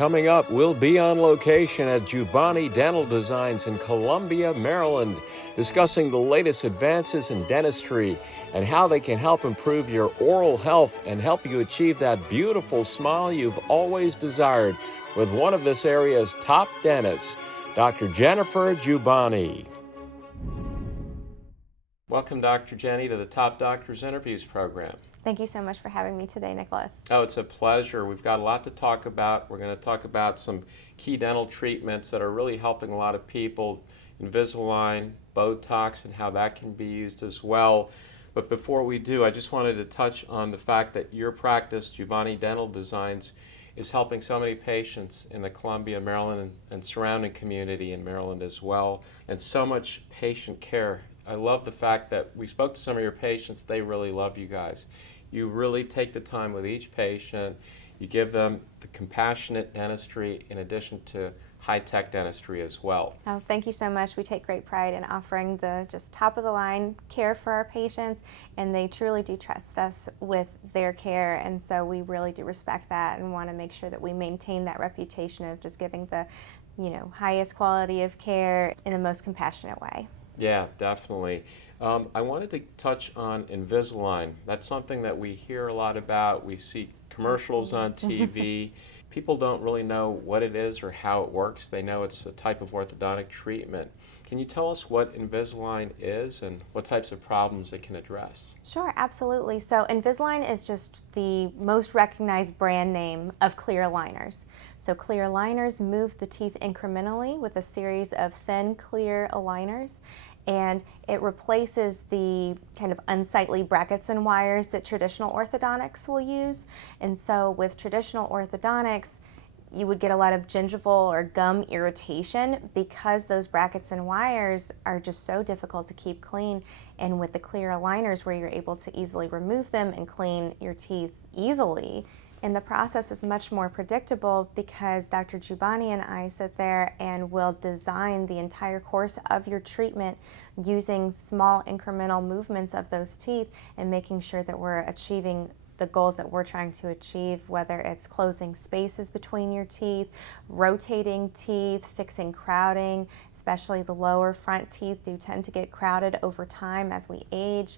Coming up, we'll be on location at Joobbani Dental Designs in Columbia, Maryland, discussing the latest advances in dentistry and how they can help improve your oral health and help you achieve that beautiful smile you've always desired with one of this area's top dentists, Dr. Jennifer Joobbani. Welcome, Dr. Jenny, to the Top Doctors Interviews program. Thank you so much for having me today, Nicholas. Oh, it's a pleasure. We've got a lot to talk about. We're going to talk about some key dental treatments that are really helping a lot of people, Invisalign, Botox, and how that can be used as well. But before we do, I just wanted to touch on the fact that your practice, Joobbani Dental Designs, is helping so many patients in the Columbia, Maryland, and surrounding community in Maryland as well, and so much patient care. I love the fact that we spoke to some of your patients. They really love you guys. You really take the time with each patient. You give them the compassionate dentistry in addition to high-tech dentistry as well. Oh, thank you so much. We take great pride in offering the just top-of-the-line care for our patients, and they truly do trust us with their care, and so we really do respect that and want to make sure that we maintain that reputation of just giving the, highest quality of care in the most compassionate way. Yeah, definitely. I wanted to touch on Invisalign. That's something that we hear a lot about. We see commercials on TV. People don't really know what it is or how it works. They know it's a type of orthodontic treatment. Can you tell us what Invisalign is and what types of problems it can address? Sure, absolutely. So Invisalign is just the most recognized brand name of clear aligners. So clear aligners move the teeth incrementally with a series of thin, clear aligners, and it replaces the kind of unsightly brackets and wires that traditional orthodontics will use. And so with traditional orthodontics, you would get a lot of gingival or gum irritation because those brackets and wires are just so difficult to keep clean. And with the clear aligners, where you're able to easily remove them and clean your teeth easily, and the process is much more predictable because Dr. Joobbani and I sit there and will design the entire course of your treatment using small incremental movements of those teeth and making sure that we're achieving the goals that we're trying to achieve, whether it's closing spaces between your teeth, rotating teeth, fixing crowding, especially the lower front teeth do tend to get crowded over time as we age.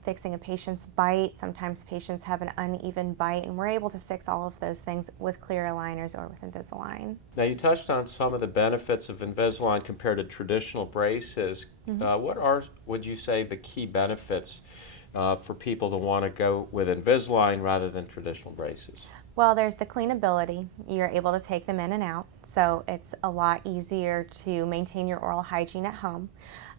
Fixing a patient's bite. Sometimes patients have an uneven bite, and we're able to fix all of those things with clear aligners or with Invisalign. Now, you touched on some of the benefits of Invisalign compared to traditional braces. What are, would you say, the key benefits for people to want to go with Invisalign rather than traditional braces? Well, there's the cleanability. You're able to take them in and out, so it's a lot easier to maintain your oral hygiene at home.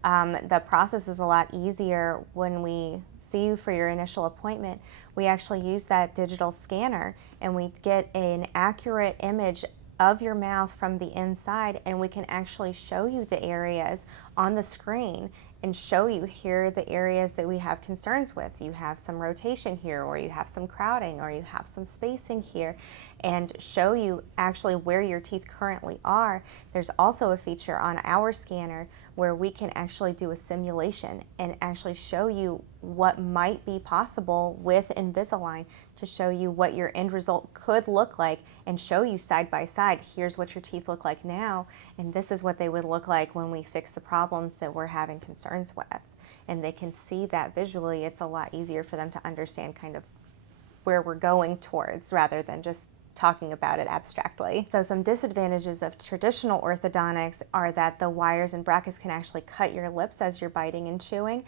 The process is a lot easier when we see you for your initial appointment. We actually use that digital scanner and we get an accurate image of your mouth from the inside, and we can actually show you the areas on the screen and show you here are the areas that we have concerns with. You have some rotation here, or you have some crowding, or you have some spacing here, and show you actually where your teeth currently are. There's also a feature on our scanner where we can actually do a simulation and actually show you what might be possible with Invisalign, to show you what your end result could look like and show you side by side, here's what your teeth look like now, and this is what they would look like when we fix the problems that we're having concerns with. And they can see that visually. It's a lot easier for them to understand kind of where we're going towards rather than just talking about it abstractly. So some disadvantages of traditional orthodontics are that the wires and brackets can actually cut your lips as you're biting and chewing.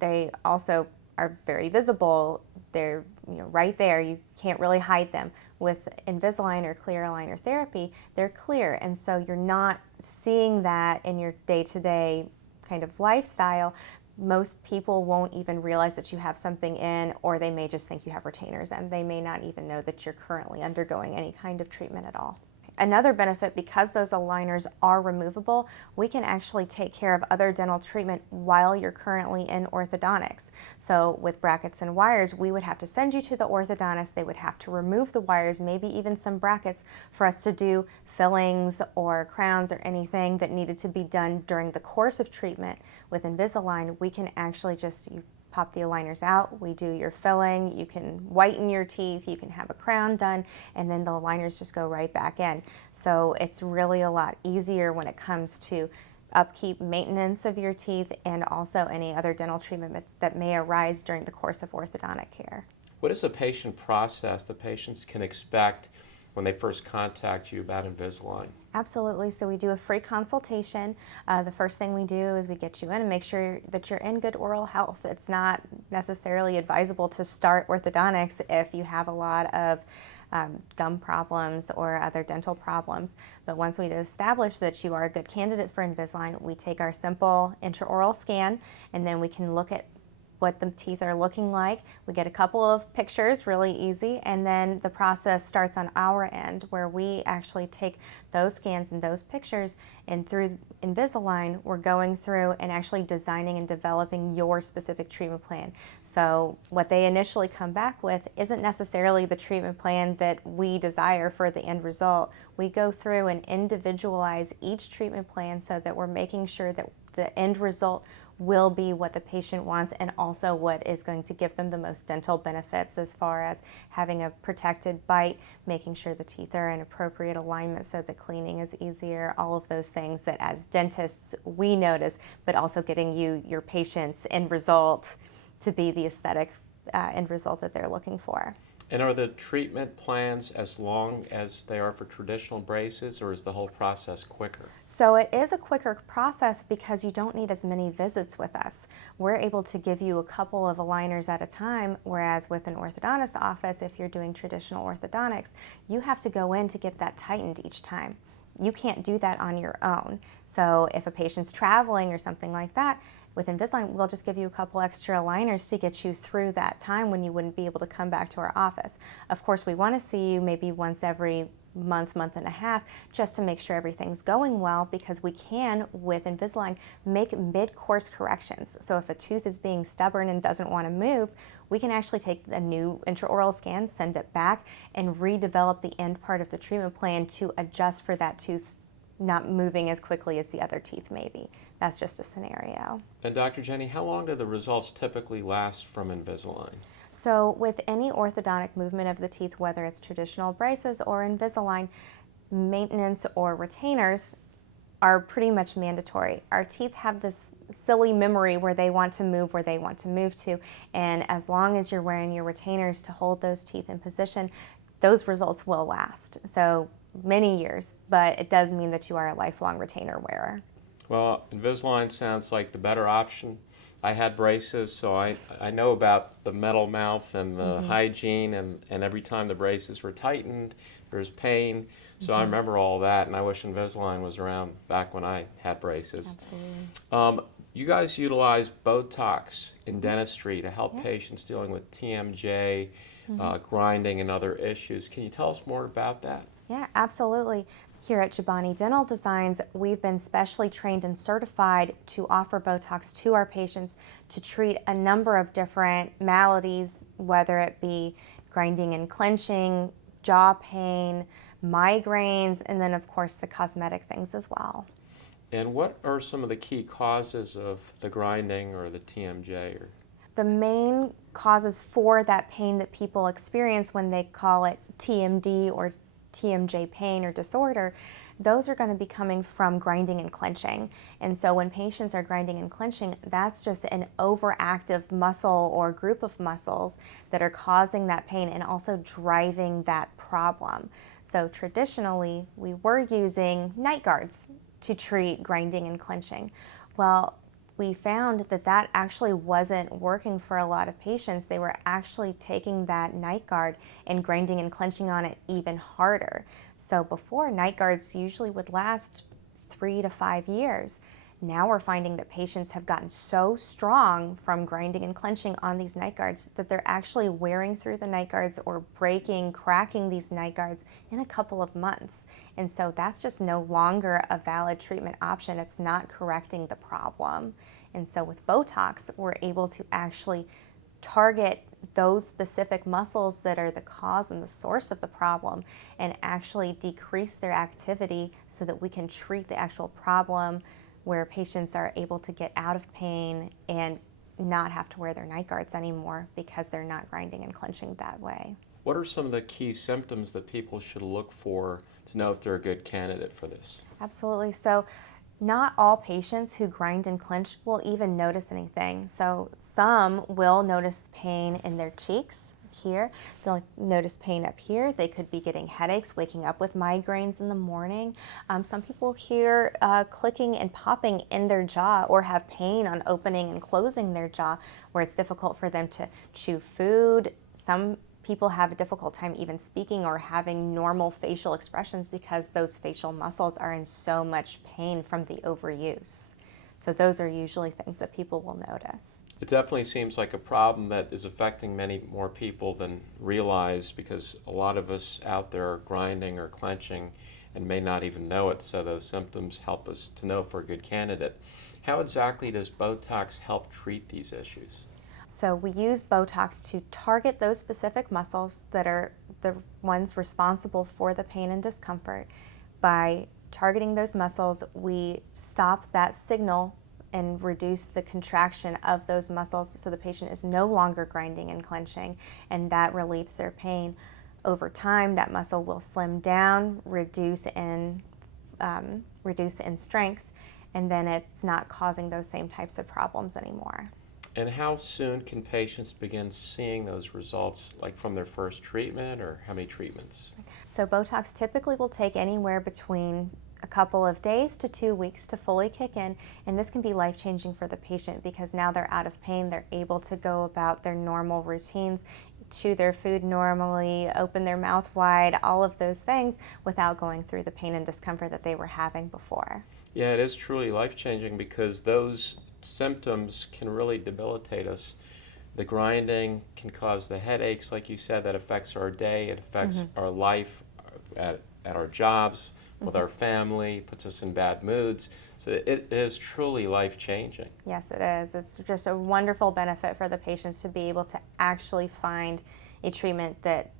They also are very visible. They're right there. You can't really hide them. With Invisalign or clear aligner therapy, they're clear, and so you're not seeing that in your day-to-day kind of lifestyle. Most people won't even realize that you have something in, or they may just think you have retainers, and they may not even know that you're currently undergoing any kind of treatment at all. Another benefit, because those aligners are removable, we can actually take care of other dental treatment while you're currently in orthodontics. So with brackets and wires, we would have to send you to the orthodontist. They would have to remove the wires, maybe even some brackets, for us to do fillings or crowns or anything that needed to be done during the course of treatment. With Invisalign, we can actually just pop the aligners out, we do your filling, you can whiten your teeth, you can have a crown done, and then the aligners just go right back in. So it's really a lot easier when it comes to upkeep, maintenance of your teeth, and also any other dental treatment that may arise during the course of orthodontic care. What is the patient process the patients can expect when they first contact you about Invisalign? Absolutely. So we do a free consultation. The first thing we do is we get you in and make sure that you're in good oral health. It's not necessarily advisable to start orthodontics if you have a lot of gum problems or other dental problems. But once we establish that you are a good candidate for Invisalign, we take our simple intraoral scan, and then we can look at what the teeth are looking like. We get a couple of pictures, really easy, and then the process starts on our end where we actually take those scans and those pictures, and through Invisalign, we're going through and actually designing and developing your specific treatment plan. So what they initially come back with isn't necessarily the treatment plan that we desire for the end result. We go through and individualize each treatment plan so that we're making sure that the end result will be what the patient wants, and also what is going to give them the most dental benefits as far as having a protected bite, making sure the teeth are in appropriate alignment so the cleaning is easier, all of those things that as dentists we notice, but also getting you, your patient's end result to be the aesthetic end result that they're looking for. And are the treatment plans as long as they are for traditional braces, or is the whole process quicker? So it is a quicker process because you don't need as many visits with us. We're able to give you a couple of aligners at a time, whereas with an orthodontist office, if you're doing traditional orthodontics, you have to go in to get that tightened each time. You can't do that on your own. So if a patient's traveling or something like that, with Invisalign, we'll just give you a couple extra aligners to get you through that time when you wouldn't be able to come back to our office. Of course, we want to see you maybe once every month, month and a half, just to make sure everything's going well, because we can, with Invisalign, make mid-course corrections. So if a tooth is being stubborn and doesn't want to move, we can actually take a new intraoral scan, send it back, and redevelop the end part of the treatment plan to adjust for that tooth not moving as quickly as the other teeth maybe. That's just a scenario. And Dr. Jenny, how long do the results typically last from Invisalign? So with any orthodontic movement of the teeth, whether it's traditional braces or Invisalign, maintenance or retainers are pretty much mandatory. Our teeth have this silly memory where they want to move where they want to move to, and as long as you're wearing your retainers to hold those teeth in position, those results will last. So many years, but it does mean that you are a lifelong retainer wearer. Well, Invisalign sounds like the better option. I had braces, so I know about the metal mouth and the hygiene, and every time the braces were tightened, there's pain. So I remember all that, and I wish Invisalign was around back when I had braces. Absolutely. You guys utilize Botox in dentistry to help patients dealing with TMJ, grinding, and other issues. Can you tell us more about that? Yeah, absolutely. Here at Joobbani Dental Designs, we've been specially trained and certified to offer Botox to our patients to treat a number of different maladies, whether it be grinding and clenching, jaw pain, migraines, and then of course the cosmetic things as well. And what are some of the key causes of the grinding or the TMJ? The main causes for that pain that people experience when they call it TMD or TMJ pain or disorder, those are going to be coming from grinding and clenching. And so when patients are grinding and clenching, that's just an overactive muscle or group of muscles that are causing that pain and also driving that problem. So traditionally, we were using night guards to treat grinding and clenching. Well, we found that that actually wasn't working for a lot of patients. They were actually taking that night guard and grinding and clenching on it even harder. So before, night guards usually would last 3 to 5 years. Now we're finding that patients have gotten so strong from grinding and clenching on these night guards that they're actually wearing through the night guards or breaking, cracking these night guards in a couple of months. And so that's just no longer a valid treatment option. It's not correcting the problem. And so with Botox, we're able to actually target those specific muscles that are the cause and the source of the problem and actually decrease their activity so that we can treat the actual problem, where patients are able to get out of pain and not have to wear their night guards anymore because they're not grinding and clenching that way. What are some of the key symptoms that people should look for to know if they're a good candidate for this? Absolutely. So not all patients who grind and clench will even notice anything. So some will notice pain in their cheeks here. They'll notice pain up here. They could be getting headaches, waking up with migraines in the morning. Some people hear clicking and popping in their jaw or have pain on opening and closing their jaw where it's difficult for them to chew food. Some people have a difficult time even speaking or having normal facial expressions because those facial muscles are in so much pain from the overuse. So those are usually things that people will notice. It definitely seems like a problem that is affecting many more people than realize, because a lot of us out there are grinding or clenching and may not even know it, so those symptoms help us to know if we're a good candidate. How exactly does Botox help treat these issues? So we use Botox to target those specific muscles that are the ones responsible for the pain and discomfort. By targeting those muscles, we stop that signal and reduce the contraction of those muscles so the patient is no longer grinding and clenching, and that relieves their pain. Over time, that muscle will slim down, reduce in strength, and then it's not causing those same types of problems anymore. And how soon can patients begin seeing those results, like from their first treatment, or how many treatments? So Botox typically will take anywhere between a couple of days to 2 weeks to fully kick in, and this can be life-changing for the patient because now they're out of pain, they're able to go about their normal routines, chew their food normally, open their mouth wide, all of those things without going through the pain and discomfort that they were having before. Yeah, it is truly life-changing because those symptoms can really debilitate us. The grinding can cause the headaches, like you said, that affects our day, it affects our life at our jobs, with our family, puts us in bad moods. So it is truly life-changing. Yes, it is. It's just a wonderful benefit for the patients to be able to actually find a treatment that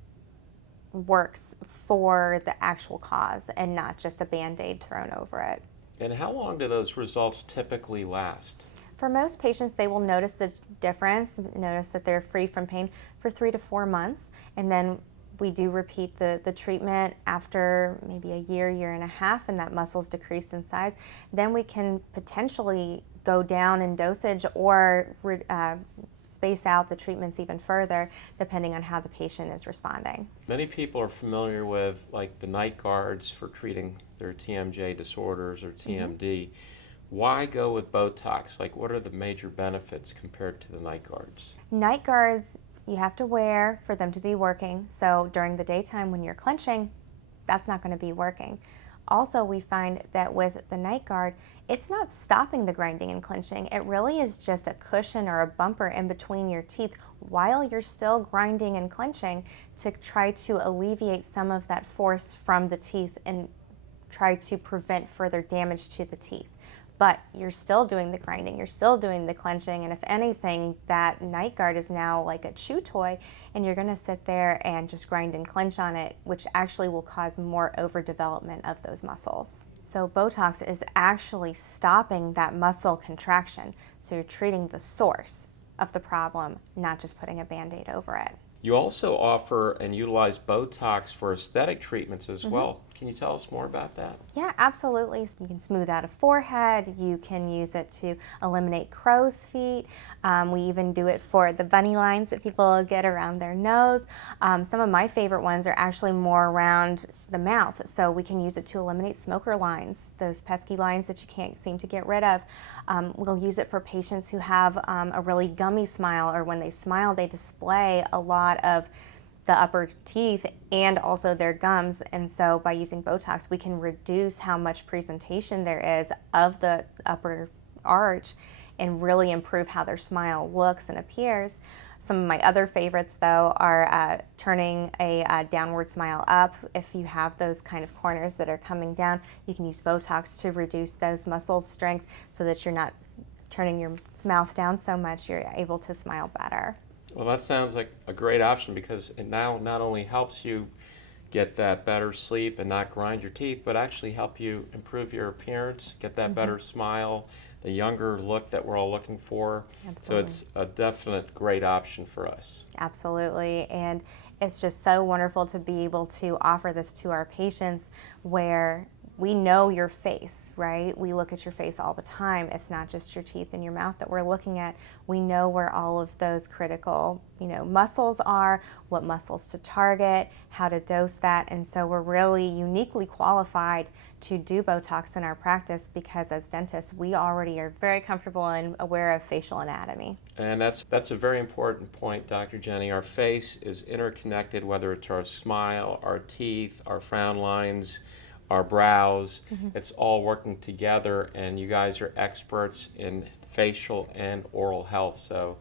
works for the actual cause and not just a Band-Aid thrown over it. And how long do those results typically last? For most patients, they will notice the difference, notice that they're free from pain for 3 to 4 months, and then we do repeat the treatment after maybe a year and a half, and that muscle's decreased in size. Then we can potentially go down in dosage or space out the treatments even further, depending on how the patient is responding. Many people are familiar with like the night guards for treating their TMJ disorders or TMD. Why go with Botox? Like, what are the major benefits compared to the night guards? Night guards you have to wear for them to be working. So during the daytime when you're clenching, that's not going to be working. Also, we find that with the night guard, it's not stopping the grinding and clenching. It really is just a cushion or a bumper in between your teeth while you're still grinding and clenching to try to alleviate some of that force from the teeth and try to prevent further damage to the teeth. But you're still doing the grinding, you're still doing the clenching, and if anything, that night guard is now like a chew toy, and you're gonna sit there and just grind and clench on it, which actually will cause more overdevelopment of those muscles. So Botox is actually stopping that muscle contraction, so you're treating the source of the problem, not just putting a Band-Aid over it. You also offer and utilize Botox for aesthetic treatments as well. Can you tell us more about that? Yeah, absolutely. You can smooth out a forehead. You can use it to eliminate crow's feet. We even do it for the bunny lines that people get around their nose. Some of my favorite ones are actually more around the mouth. So we can use it to eliminate smoker lines, those pesky lines that you can't seem to get rid of. We'll use it for patients who have a really gummy smile, or when they smile, they display a lot of the upper teeth and also their gums, and so by using Botox we can reduce how much presentation there is of the upper arch and really improve how their smile looks and appears. Some of my other favorites though are turning a downward smile up. If you have those kind of corners that are coming down, you can use Botox to reduce those muscle strength so that you're not turning your mouth down so much, you're able to smile better. Well, that sounds like a great option because it now not only helps you get that better sleep and not grind your teeth, but actually help you improve your appearance, get that better smile, the younger look that we're all looking for. So Absolutely. it's a definite great option for us. Absolutely. And it's just so wonderful to be able to offer this to our patients where we know your face, right? We look at your face all the time. It's not just your teeth and your mouth that we're looking at. We know where all of those critical, muscles are, what muscles to target, how to dose that. And so we're really uniquely qualified to do Botox in our practice because as dentists, we already are very comfortable and aware of facial anatomy. And that's a very important point, Dr. Jenny. Our face is interconnected, whether it's our smile, our teeth, our frown lines, our brows. It's all working together, and you guys are experts in facial and oral health, so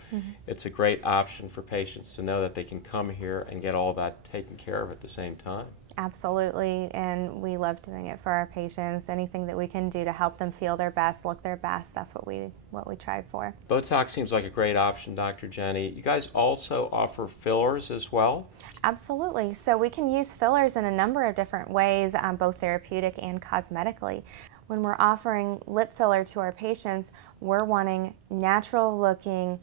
it's a great option for patients to know that they can come here and get all that taken care of at the same time. Absolutely, and we love doing it for our patients. Anything that we can do to help them feel their best, look their best, that's what we try for. Botox seems like a great option, Dr. Jenny. You guys also offer fillers as well? Absolutely. So we can use fillers in a number of different ways, both therapeutic and cosmetically. When we're offering lip filler to our patients, we're wanting natural looking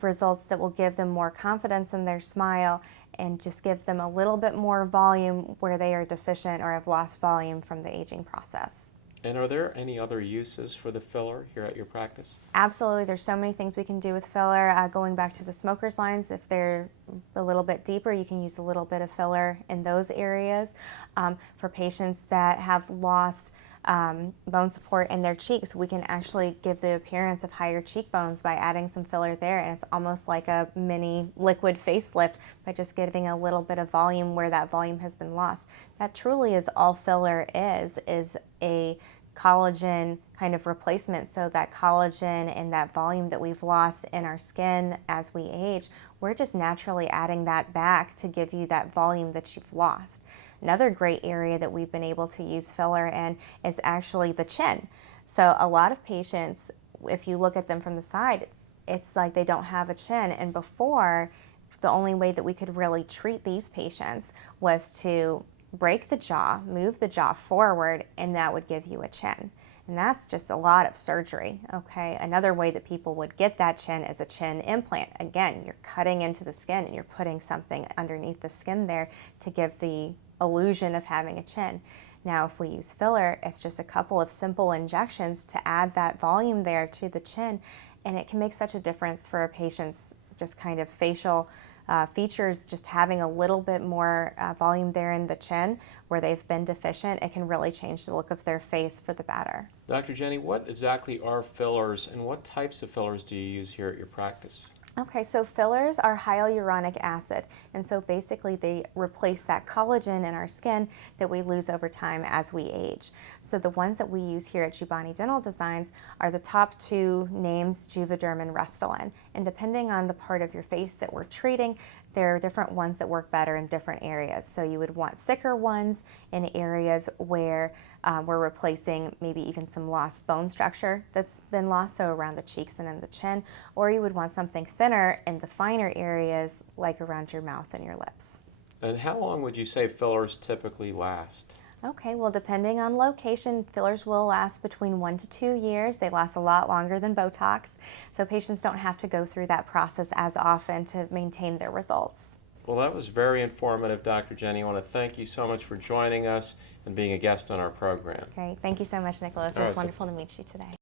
results that will give them more confidence in their smile and just give them a little bit more volume where they are deficient or have lost volume from the aging process. And are there any other uses for the filler here at your practice? Absolutely. There's so many things we can do with filler. Going back to the smokers' lines, if they're a little bit deeper, you can use a little bit of filler in those areas. For patients that have lost bone support in their cheeks, we can actually give the appearance of higher cheekbones by adding some filler there, and it's almost like a mini liquid facelift by just giving a little bit of volume where that volume has been lost. That truly is all filler is a collagen kind of replacement. So that collagen and that volume that we've lost in our skin as we age, we're just naturally adding that back to give you that volume that you've lost. Another great area that we've been able to use filler in is actually the chin. So a lot of patients, if you look at them from the side, it's like they don't have a chin. And before, the only way that we could really treat these patients was to break the jaw, move the jaw forward, and that would give you a chin. And that's just a lot of surgery, okay? Another way that people would get that chin is a chin implant. Again, you're cutting into the skin and you're putting something underneath the skin there to give the illusion of having a chin. Now, if we use filler, it's just a couple of simple injections to add that volume there to the chin, and it can make such a difference for a patient's just kind of facial features, just having a little bit more volume there in the chin where they've been deficient. It can really change the look of their face for the better. Dr. Jenny, what exactly are fillers and what types of fillers do you use here at your practice? Okay, so fillers are hyaluronic acid, and so basically they replace that collagen in our skin that we lose over time as we age. So the ones that we use here at Joobbani Dental Designs are the top two names, Juvederm and Restylane. And depending on the part of your face that we're treating, there are different ones that work better in different areas. So you would want thicker ones in areas where we're replacing maybe even some lost bone structure that's been lost, so around the cheeks and in the chin, or you would want something thinner in the finer areas like around your mouth and your lips. And how long would you say fillers typically last? Okay, well, depending on location, fillers will last between 1 to 2 years. They last a lot longer than Botox, so patients don't have to go through that process as often to maintain their results. Well, that was very informative, Dr. Jenny. I want to thank you so much for joining us and being a guest on our program. Great. Thank you so much, Nicholas. It was wonderful to meet you today.